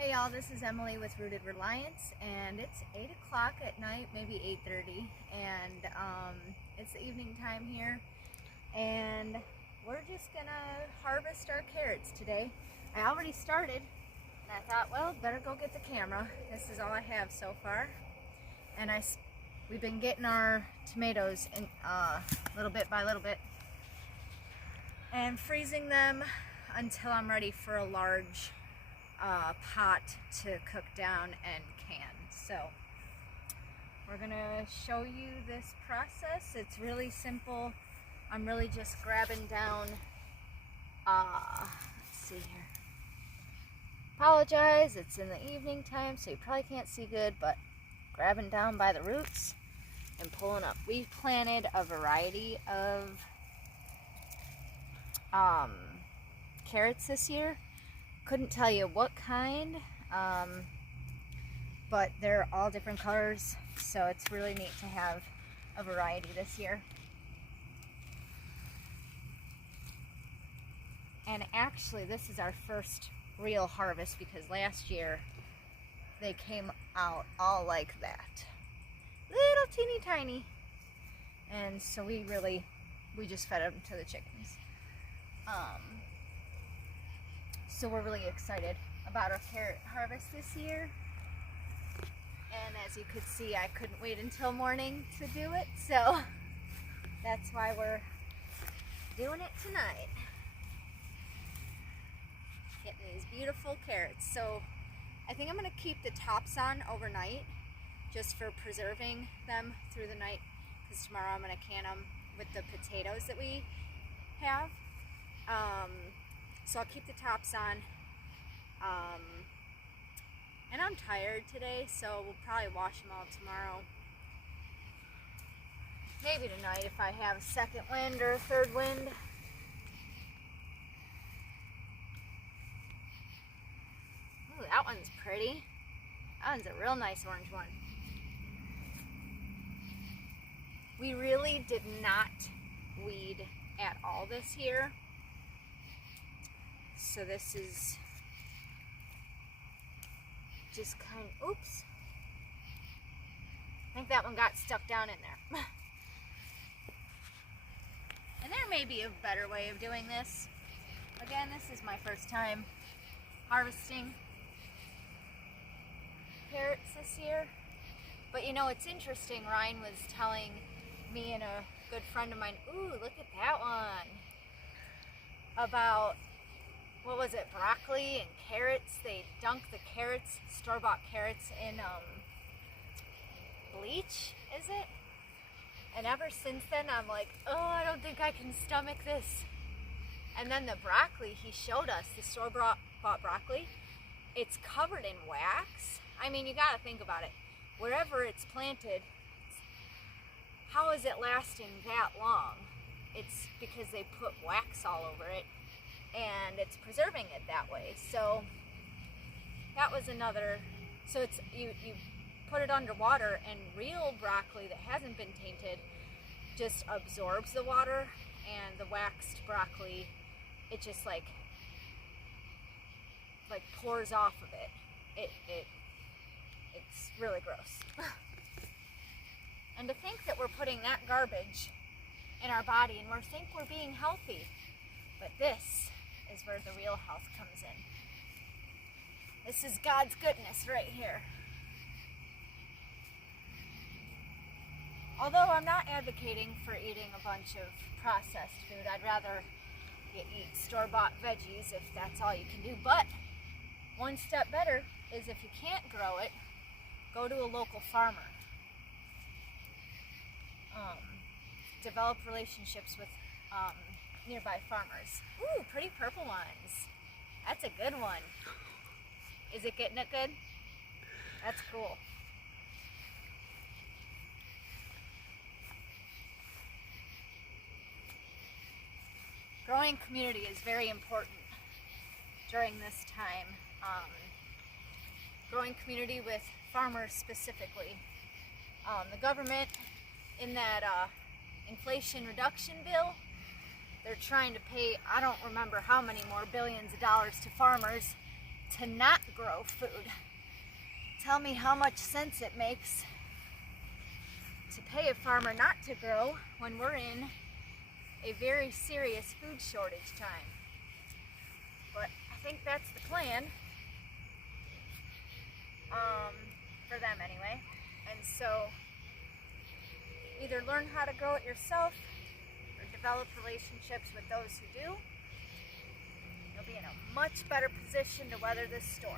Hey y'all, this is Emily with Rooted Reliance, and it's 8 o'clock at night, maybe 8:30, and it's the evening time here, and we're just gonna harvest our carrots today. I already started, and I thought, well, better go get the camera. This is all I have so far, and we've been getting our tomatoes in little bit by little bit, and freezing them until I'm ready for a large pot to cook down and can. So we're gonna show you this process. It's really simple. I'm really just grabbing down, let's see here. Apologize, it's in the evening time, so you probably can't see good, but grabbing down by the roots and pulling up. We planted a variety of carrots this year. Couldn't tell you what kind, but they're all different colors, so it's really neat to have a variety this year. And actually, this is our first real harvest because last year they came out all like that, little teeny tiny, and so we just fed them to the chickens. So we're really excited about our carrot harvest this year. And as you could see, I couldn't wait until morning to do it, so that's why we're doing it tonight. Getting these beautiful carrots. So I think I'm gonna keep the tops on overnight just for preserving them through the night, because tomorrow I'm gonna can them with the potatoes that we have. So I'll keep the tops on, and I'm tired today, so we'll probably wash them all tomorrow. Maybe tonight if I have a second wind or a third wind. Ooh, that one's pretty. That one's a real nice orange one. We really did not weed at all this year. So this is just kind of, oops. I think that one got stuck down in there. And there may be a better way of doing this. Again, this is my first time harvesting carrots this year. But you know, it's interesting, Ryan was telling me and a good friend of mine, ooh, look at that one, about, what was it, broccoli and carrots. They dunk the carrots, store-bought carrots, in bleach, is it? And ever since then, I'm like, oh, I don't think I can stomach this. And then the broccoli he showed us, the store-bought broccoli, it's covered in wax. I mean, you gotta think about it. Wherever it's planted, how is it lasting that long? It's because they put wax all over it, and it's preserving it that way. So that was another. So it's you put it underwater, and real broccoli that hasn't been tainted just absorbs the water, and the waxed broccoli, it just like pours off of it. It's really gross. And to think that we're putting that garbage in our body and think we're being healthy, but this is where the real health comes in. This is God's goodness right here. Although I'm not advocating for eating a bunch of processed food, I'd rather you eat store-bought veggies if that's all you can do. But one step better is, if you can't grow it, go to a local farmer. Develop relationships with nearby farmers. Ooh, pretty purple ones. That's a good one. Is it getting it good? That's cool. Growing community is very important during this time. Growing community with farmers specifically. The government, in that Inflation Reduction Bill, they're trying to pay, I don't remember how many more billions of dollars to farmers, to not grow food. Tell me how much sense it makes to pay a farmer not to grow when we're in a very serious food shortage time. But I think that's the plan, for them anyway. And so either learn how to grow it yourself or develop relationships with those who do. You'll be in a much better position to weather this storm.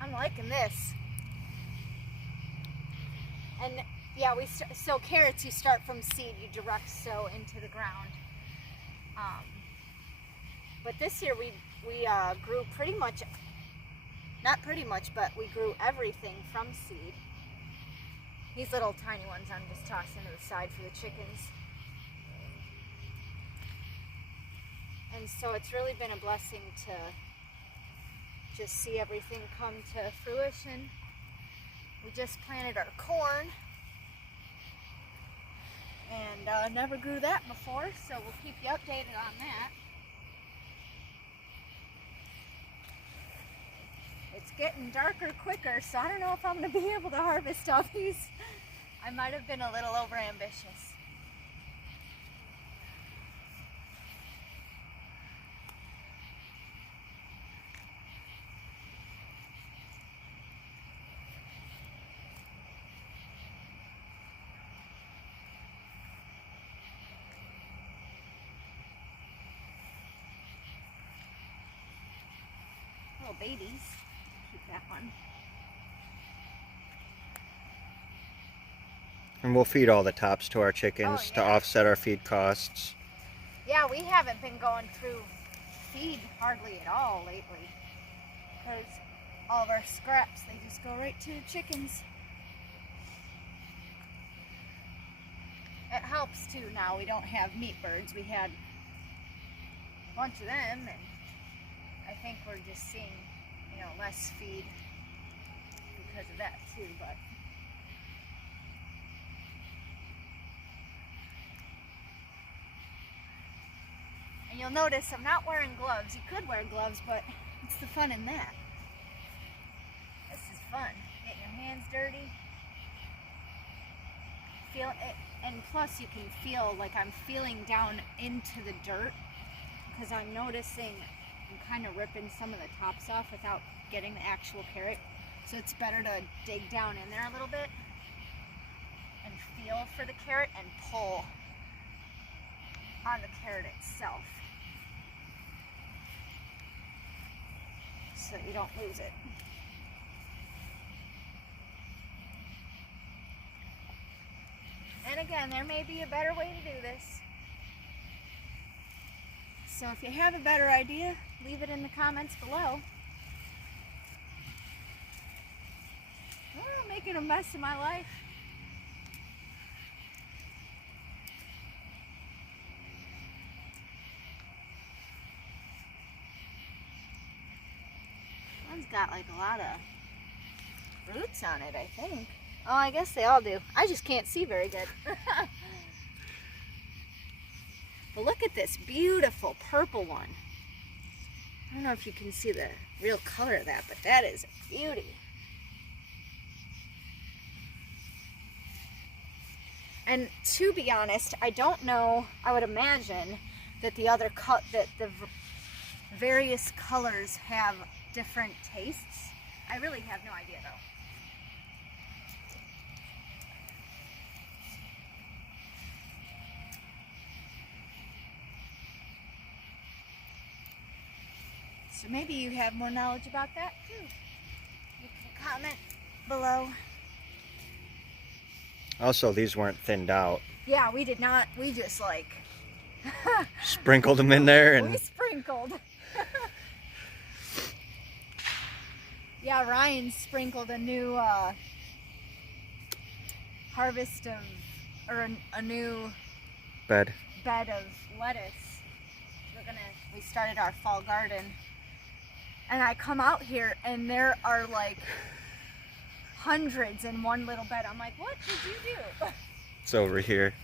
I'm liking this. And yeah, so carrots, you start from seed, you direct sow into the ground. But this year we grew pretty much, not pretty much, but we grew everything from seed. These little tiny ones I'm just tossing to the side for the chickens. And so it's really been a blessing to just see everything come to fruition. We just planted our corn and never grew that before, so we'll keep you updated on that. It's getting darker quicker, so I don't know if I'm going to be able to harvest all these. I might have been a little overambitious. Little babies. Keep that one. And we'll feed all the tops to our chickens to offset our feed costs. Yeah, we haven't been going through feed hardly at all lately because all of our scraps, they just go right to the chickens. It helps too now. We don't have meat birds. We had a bunch of them, and I think we're just seeing, less feed because of that too, but and you'll notice I'm not wearing gloves. You could wear gloves, but what's the fun in that? This is fun. Getting your hands dirty. Feel it, and plus you can feel like I'm feeling down into the dirt because I'm noticing I'm kind of ripping some of the tops off without getting the actual carrot. So it's better to dig down in there a little bit and feel for the carrot and pull on the carrot itself so that you don't lose it. And again, there may be a better way to do this. So if you have a better idea, leave it in the comments below. I'm making a mess of my life. One's got like a lot of roots on it, I think. Oh, I guess they all do. I just can't see very good. But look at this beautiful purple one. I don't know if you can see the real color of that, but that is a beauty. And to be honest, I don't know, I would imagine that the various colors have different tastes. I really have no idea though. So maybe you have more knowledge about that too. You can comment below. Also, these weren't thinned out. Yeah, we did not. We just like sprinkled them in there, and we sprinkled. Yeah, Ryan sprinkled a new harvest of, or a new bed bed of lettuce. We started our fall garden, and I come out here and there are like hundreds in one little bed. I'm like, what did you do? It's over here.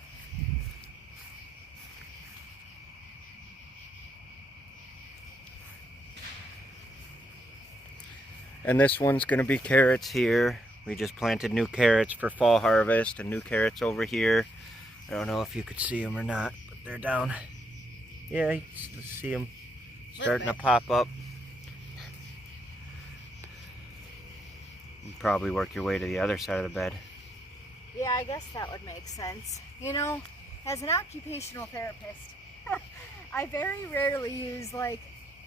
And this one's gonna be carrots here. We just planted new carrots for fall harvest, and new carrots over here. I don't know if you could see them or not, but they're down. Yeah, you can see them starting to pop up. You probably work your way to the other side of the bed. Yeah, I guess that would make sense. You know, as an occupational therapist, I very rarely use like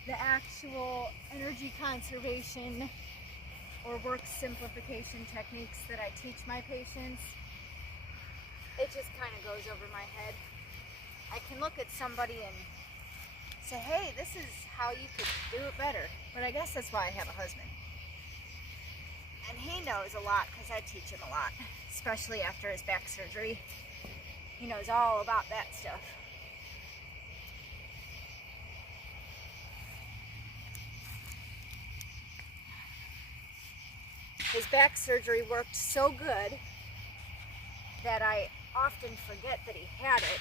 the actual energy conservation or work simplification techniques that I teach my patients. It just kind of goes over my head. I can look at somebody and say, hey, this is how you could do it better. But I guess that's why I have a husband. And he knows a lot because I teach him a lot, especially after his back surgery. He knows all about that stuff. His back surgery worked so good that I often forget that he had it,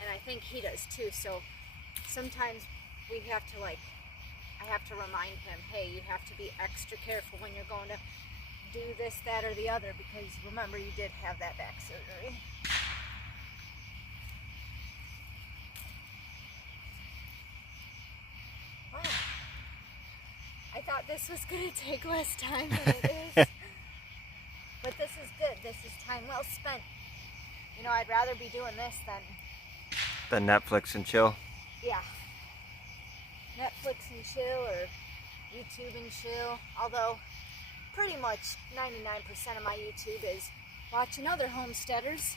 and I think he does too. So sometimes we have to I have to remind him, hey, you have to be extra careful when you're going to do this, that, or the other, because remember, you did have that back surgery. Wow. I thought this was going to take less time than it is. But this is good. This is time well spent. You know, I'd rather be doing this than Netflix and chill. Yeah. Netflix and chill, or YouTube and chill. Although, pretty much 99% of my YouTube is watching other homesteaders,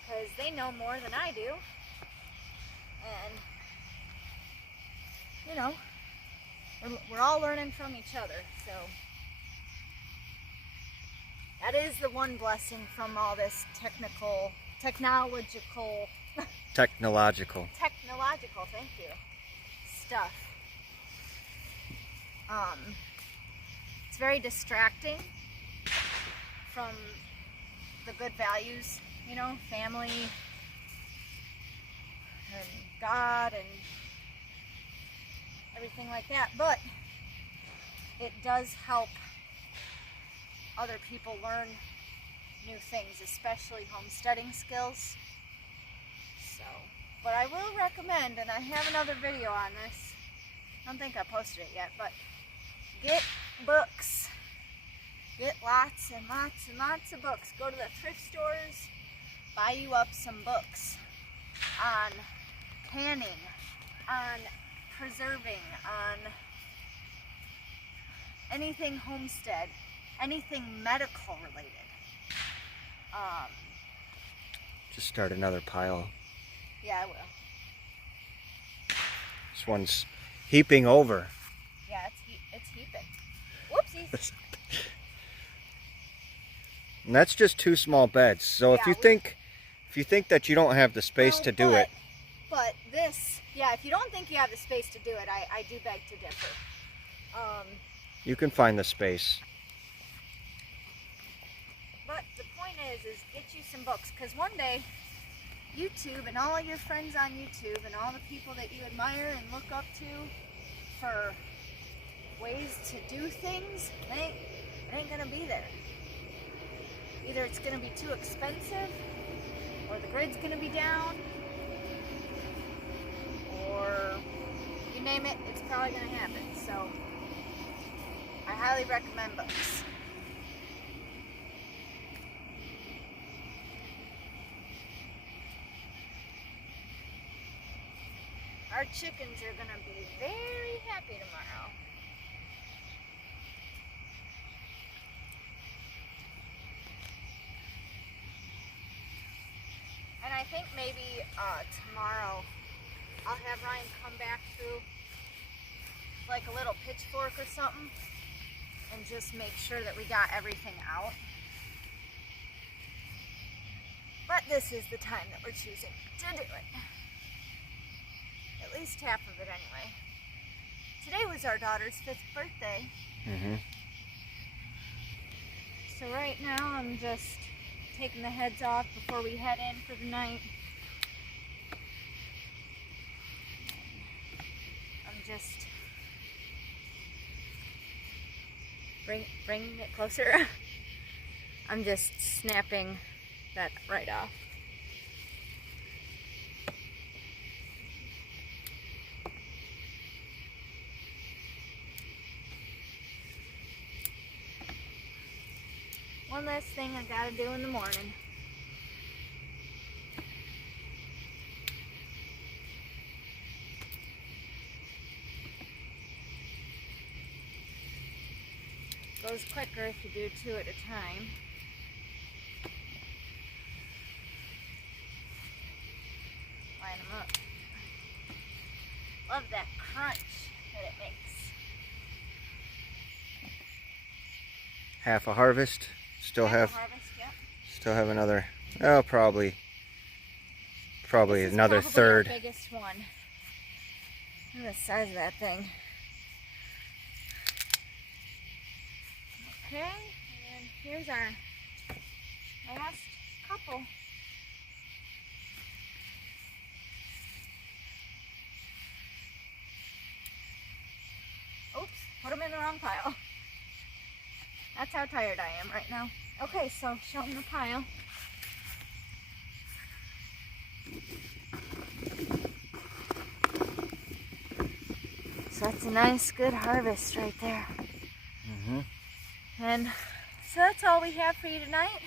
because they know more than I do. And, you know, we're all learning from each other, so that is the one blessing from all this technological, thank you, stuff. It's very distracting from the good values, you know, family and God and everything like that, but it does help other people learn new things, especially homesteading skills. So, but I will recommend, and I have another video on this, I don't think I posted it yet, but get books. Get lots and lots and lots of books. Go to the thrift stores, buy you up some books on canning, on preserving, on anything homestead, anything medical related. Just start another pile. Yeah, I will. This one's heaping over. Yeah, it's heaping. Whoopsies. And that's just 2 small beds. So Yeah, if you think that you don't have the space to do it. But this, yeah, if you don't think you have the space to do it, I do beg to differ. You can find the space. But the point is get you some books, because one day YouTube and all your friends on YouTube and all the people that you admire and look up to for ways to do things, it ain't gonna be there. Either it's gonna be too expensive, or the grid's gonna be down, or you name it, it's probably gonna happen. So I highly recommend books. Our chickens are gonna be very happy tomorrow. And I think maybe tomorrow I'll have Ryan come back through like a little pitchfork or something and just make sure that we got everything out. But this is the time that we're choosing to do it. At least half of it anyway. Today was our daughter's 5th birthday. So right now I'm just taking the heads off before we head in for the night. I'm just bringing it closer. I'm just snapping that right off. One last thing I gotta do in the morning. Goes quicker if you do 2 at a time. Line them up. Love that crunch that it makes. Half a harvest. Still have Harvest, yep. still have another. Oh, probably This is another probably third. Our biggest one. Look at the size of that thing. Okay, and here's our last couple. Oops, put them in the wrong pile. That's how tired I am right now. Okay, so show them the pile. So that's a nice, good harvest right there. And so that's all we have for you tonight.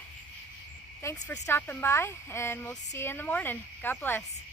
Thanks for stopping by, and we'll see you in the morning. God bless.